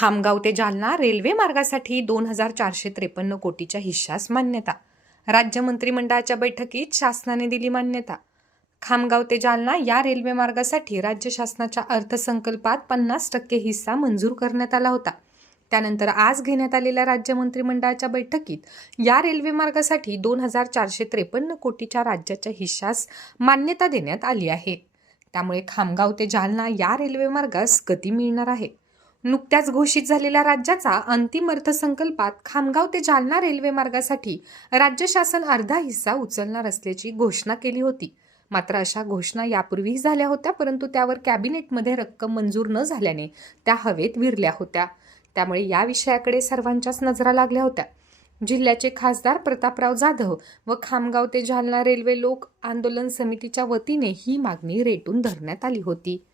खामगाव ते जालना रेल्वे मार्गासाठी दोन हजार चारशे त्रेपन्न कोटीच्या हिश्शास मान्यता. राज्य मंत्रिमंडळाच्या बैठकीत शासनाने दिली मान्यता. खामगाव ते जालना या रेल्वे मार्गासाठी राज्य शासनाच्या अर्थसंकल्पात पन्नास टक्के हिस्सा मंजूर करण्यात आला होता. त्यानंतर आज घेण्यात आलेल्या राज्य मंत्रिमंडळाच्या बैठकीत या रेल्वे मार्गासाठी दोन हजार चारशे त्रेपन्न कोटीच्या राज्याच्या हिश्शास मान्यता देण्यात आली आहे. त्यामुळे खामगाव ते जालना या रेल्वे मार्गास गती मिळणार आहे. नुकत्याच घोषित झालेल्या राज्याचा अंतिम अर्थसंकल्पात खामगाव ते जालना रेल्वे मार्गासाठी राज्य शासन अर्धा हिस्सा उचलणार असल्याची घोषणा केली होती. मात्र अशा घोषणा यापूर्वीही झाल्या होत्या परंतु त्यावर कॅबिनेटमध्ये रक्कम मंजूर न झाल्याने त्या हवेत विरल्या होत्या. त्यामुळे या विषयाकडे सर्वांच्याच नजरा लागल्या होत्या. जिल्ह्याचे खासदार प्रतापराव जाधव व खामगाव ते जालना रेल्वे लोक आंदोलन समितीच्या वतीने ही मागणी रेटून धरण्यात आली होती.